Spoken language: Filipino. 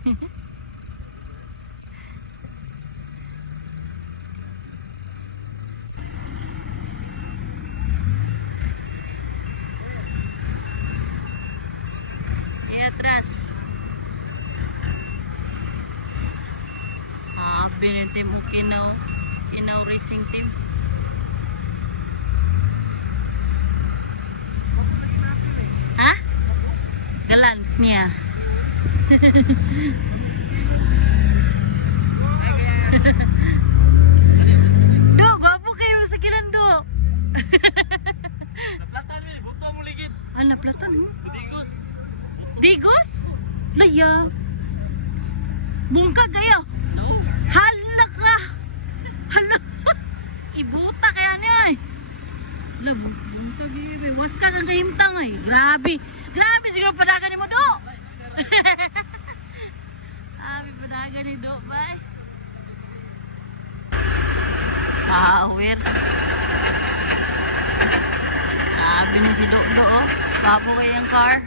Itra. Binili mo Kinaw racing team. Ha? Galan niya. Do, gwapo kayo sa kilan do. Naplatan ni, buto mo ligid. Naplatan mo? Digos. Digos? Laya. Bungkag kayo. Hala ka. Hala. Ibuta kaya niya ay. Hala, bungkag kayo. Was ka kang kahimtang ay. Grabe. Grabe siguro padagan ni mo do. Grabe padagan ni do. Bye. Power. Grabe ni si do oh. Bago kayang car.